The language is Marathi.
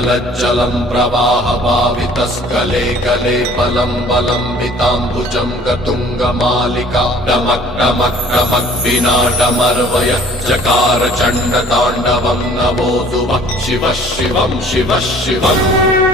जलज्जलं प्रवाहभावितस्कले कले बलं बलम्बिताम्बुजं गतुङ्गमालिका डमक् डमक् डमक् विनाटमर्वय चकार चण्डताण्डवं नमोऽस्तु वः शिवः शिवं शिवः शिवम्